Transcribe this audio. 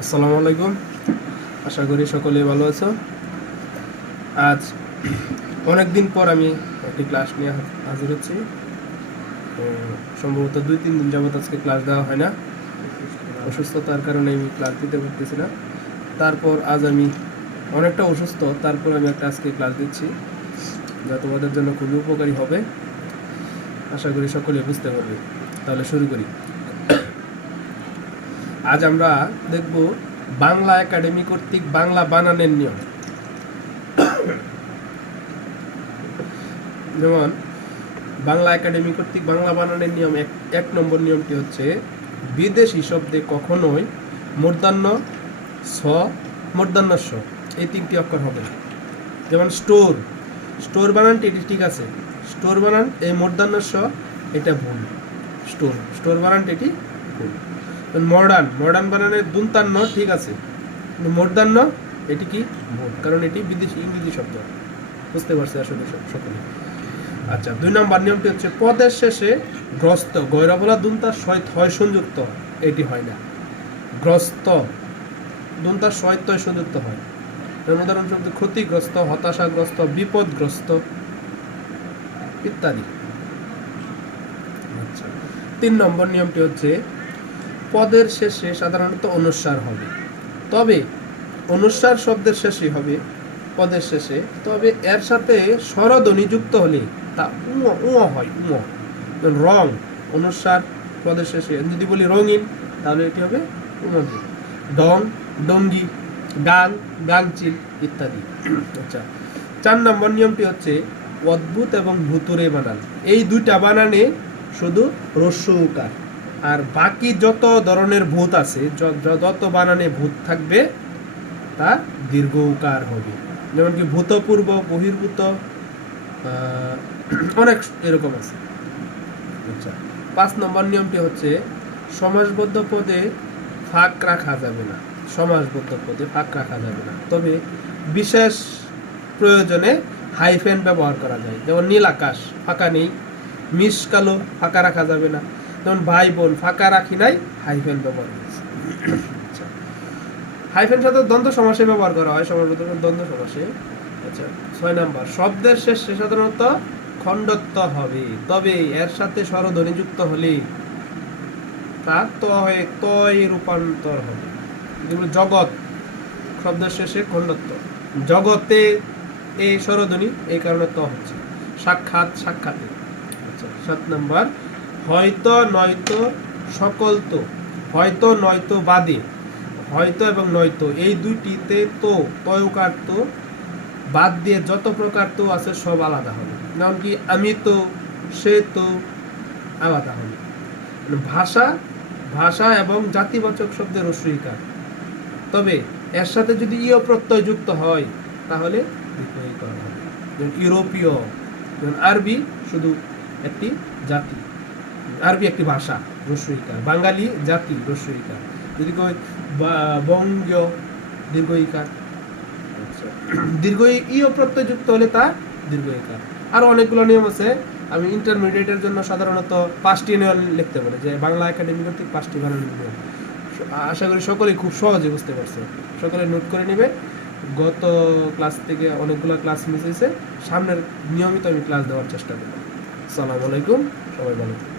আসসালামু আলাইকুম। আশা করি সকলে ভালো আছো। আজ অনেক দিন পর আমি একটি ক্লাস নিয়ে হাজির হচ্ছি। সম্ভবত দুই, তিন দিন যাবত আজকে ক্লাস দেওয়া হয় না। অসুস্থতার কারণে আমি ক্লাস দিতে পারতেছি না। তারপর আজ আমি অনেকটা অসুস্থ, তারপর আমি একটা আজকে ক্লাস দিচ্ছি, যা তোমাদের জন্য খুবই উপকারী হবে। আশা করি সকলে বুঝতে পারবে। তাহলে শুরু করি। আজ আমরা দেখব বাংলা একাডেমি কর্তৃক বাংলা বানানের নিয়ম। যেমন, বাংলা একাডেমি কর্তৃক বাংলা বানানের নিয়ম এক এক নম্বর নিয়মটি হচ্ছে, বিদেশি শব্দে কখনোই মূর্ধান্য স মূর্ধান্য স এই তিনটি অক্ষর হবে। যেমন, স্টোর। স্টোর বানানটি এটি ঠিক আছে। স্টোর বানান, এই মূর্ধান্য স এটা ভুল। স্টোর। স্টোর বানানটি এটি ভুল। মডার্ন মডার্ন বানানের দুন্তান্ন, ঠিক আছে। কিন্তু মূর্ধান্য এটি কি? কারণ এটি বিদেশি, ইংরেজি শব্দ। বুঝতে পারছে আসলে সকলে। আচ্ছা দুই নম্বর নিয়মটি হচ্ছে, পদের শেষে গ্রস্ত গৈরবলা দুন্তার ছয় থয় সংযুক্ত, এটি হয় না। গ্রস্ত, দুন্তার ছয় সংযুক্ত হয়। যেমন উদাহরণস্বরূপ, ক্ষতিগ্রস্ত, হতাশাগ্রস্ত, বিপদগ্রস্ত ইত্যাদি। আচ্ছা তিন নম্বর নিয়মটি হচ্ছে পদের শেষে সাধারণত অনুস্বার হবে। তবে অনুস্বার শব্দের শেষে হবে, পদের শেষে। তবে এর সাথে স্বরধ্বনি যুক্ত হলে তা উম উম হয়, উম। রং অনুস্বার পদের শেষে। যদি বলি রঙিন, তাহলে এটি হবে উমদি ডং, ডঙ্গি গান গাংচিল ইত্যাদি। আচ্ছা চার নম্বর নিয়মটি হচ্ছে অদ্ভুত এবং ভুতুরে বানান। এই দুইটা বানানে শুধু রস্য উকার আর বাকি যত ধরনের ভূত আছে যত বানানে ভূত থাকবে তা দীর্ঘ উকার হবে। যেমন কি ভূতপূর্ব বহির্ভূত অনেক এরকম আছে। আচ্ছা। পাঁচ নম্বর নিয়মটি হচ্ছে সমাসবদ্ধ পদে ফাঁক রাখা যাবে না। সমাসবদ্ধ পদে ফাঁক রাখা যাবে না। তবে বিশেষ প্রয়োজনে হাইফেন ব্যবহার করা যায়। যেমন নীল আকাশ ফাঁকা নেই মিস কালো ফাঁকা রাখা যাবে না। যেমন ভাই বোন ফাঁকা রাখি নাই, হাইফেন ব্যবহার আচ্ছা। হাইফেন সাথে দ্বন্দ্ব সমাসে ব্যবহার করা হয় পদে দ্বন্দ্ব সমাসে। আচ্ছা ছয় নাম্বার, শব্দের শেষে সাধারণত খণ্ডত্ব হবে। তবে এর সাথে স্বরধ্বনি যুক্ত হলে তা ত হয়ে তয় রূপান্তর হবে। যেগুলো জগৎ, শব্দের শেষে খণ্ডত্ব। জগতে এই স্বরধ্বনি, এই কারণে ত হচ্ছে। সাক্ষাৎ, সাক্ষাতে। আচ্ছা সাত নাম্বার হয়তো নয়তো সকল তো, হয়তো নয়তো বাদে, হয়তো এবং নয়তো, এই দুইটিতে তো, তয়কার তো, বাদ দিয়ে যত প্রকার তো আছে সব আলাদা হবে। যেমন কি আমি তো, সে তো আলাদা হবে। মানে ভাষা ভাষা এবং জাতিবাচক শব্দের অস্বীকার। তবে এর সাথে যদি ইয় প্রত্যয় যুক্ত হয়, তাহলে বিপরীতকর হবে। যেমন ইউরোপীয় আরবি শুধু একটি জাতি। আরবি একটি ভাষা রস্বইকার বাঙালি জাতি রস্বইকার যদি কই বা- বঙ্গীয় দীর্ঘ ইকার আচ্ছা। দীর্ঘ ইয় প্রত্যয় যুক্ত হলে তা দীর্ঘ ইকার আরও অনেকগুলো নিয়ম আছে। আমি ইন্টারমিডিয়েটের জন্য সাধারণত পাঁচটি নিয়ম লিখতে পারি, যে বাংলা একাডেমি কর্তৃক পাঁচটি বানানোর নিয়ম। আশা করি সকলেই খুব সহজে বুঝতে পারছে। সকলে নোট করে নেবে। গত ক্লাস থেকে অনেকগুলো ক্লাস মিস হয়েছে। সামনের নিয়মিত আমি ক্লাস দেওয়ার চেষ্টা করব। সালাম আলাইকুম। সবাই ভালো থাকবেন।